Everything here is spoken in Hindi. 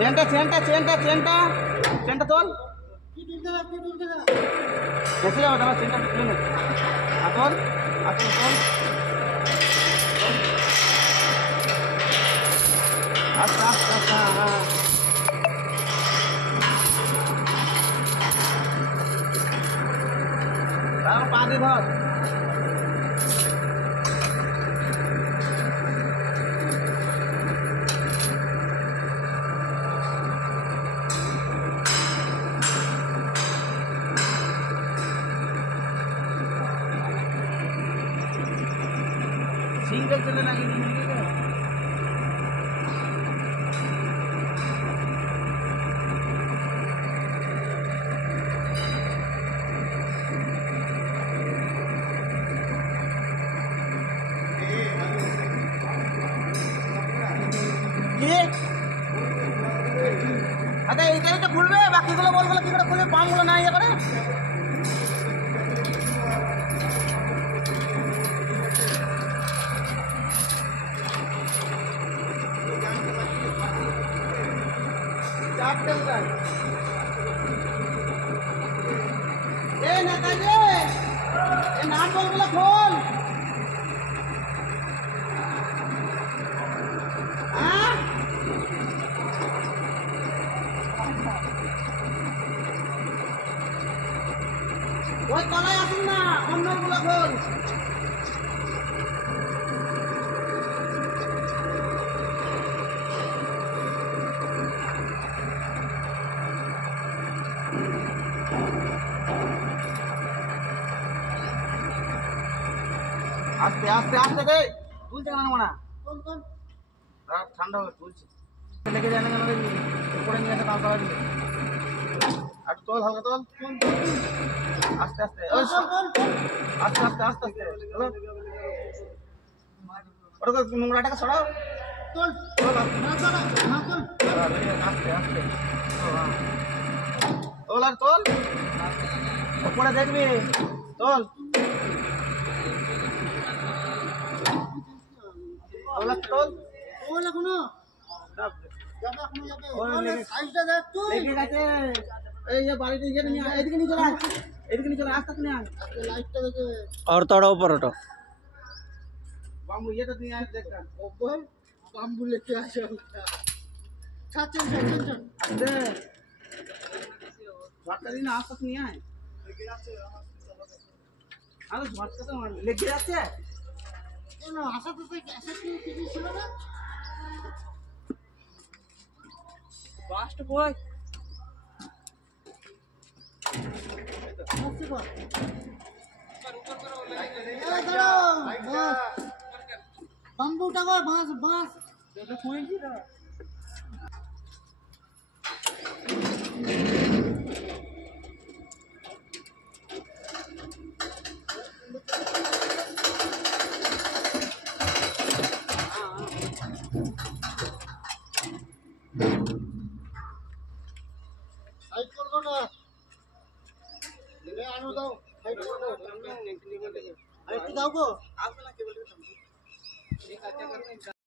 চেনটা চেনটা চেনটা চেনটা চেনটা তোল কেসে যাবে দাদা চেনটা তুলে নে তোল আসুন তোল আচ্ছা আচ্ছা আচ্ছা হ্যাঁ দাঁড়া পা দিয়ে ধর सिंगल चले लगे আচ্ছা এইটাই তো খুলবে বাকিগুলো বলগুলো কি করে খুলবে পামগুলো না ইয়ে করে नाम बोल खोल ওই তলায় আসুন না অন্যগুলো খোল আস্তে আস্তে আস্তে দে তুলছে না মানা কোন কোন রাত ঠান্ডা হয়ে তুলছে লেগে যায় না আমাদের উপরে নিয়ে আসে কাম করা দিলে আর তোল হালকা তোল আস্তে আস্তে আস্তে আস্তে আস্তে আস্তে ওটা নোংরাটাকে সরাও তোল তোল আস্তে আস্তে তোল আর তোল উপরে দেখবি তোল তোল তোল এখনো যাবে এখনো যাবে ওই সাইজটা দেখ তুই লেগে গেছে এই যে বাড়িতে গিয়ে নিয়ে এদিকে নিয়ে চলে এদিকে নিয়ে চলে আস্তে নিয়ে লাইটটা দেখে और थोड़ा ऊपर उठो बाम्बू ये तो नहीं आ देखना ऊपर बाम्बू लेके आ चल चल अरे झटका दिन आसपास नहीं आए लेके जाते अरे झटका तो लेके जाते हैं ना आशा तो ऐसा किसी ছিল না ফাস্ট বয় মুক্তি কর ऊपर करो लाइट दे बाम्बूটা কর বাঁশ বাঁশ এটা খুঁজছি না সাইড করো না ले आनो दाओ साइड करो सामने निकल गए अरे तू दाओ को आप ना केबल एक अच्छा करना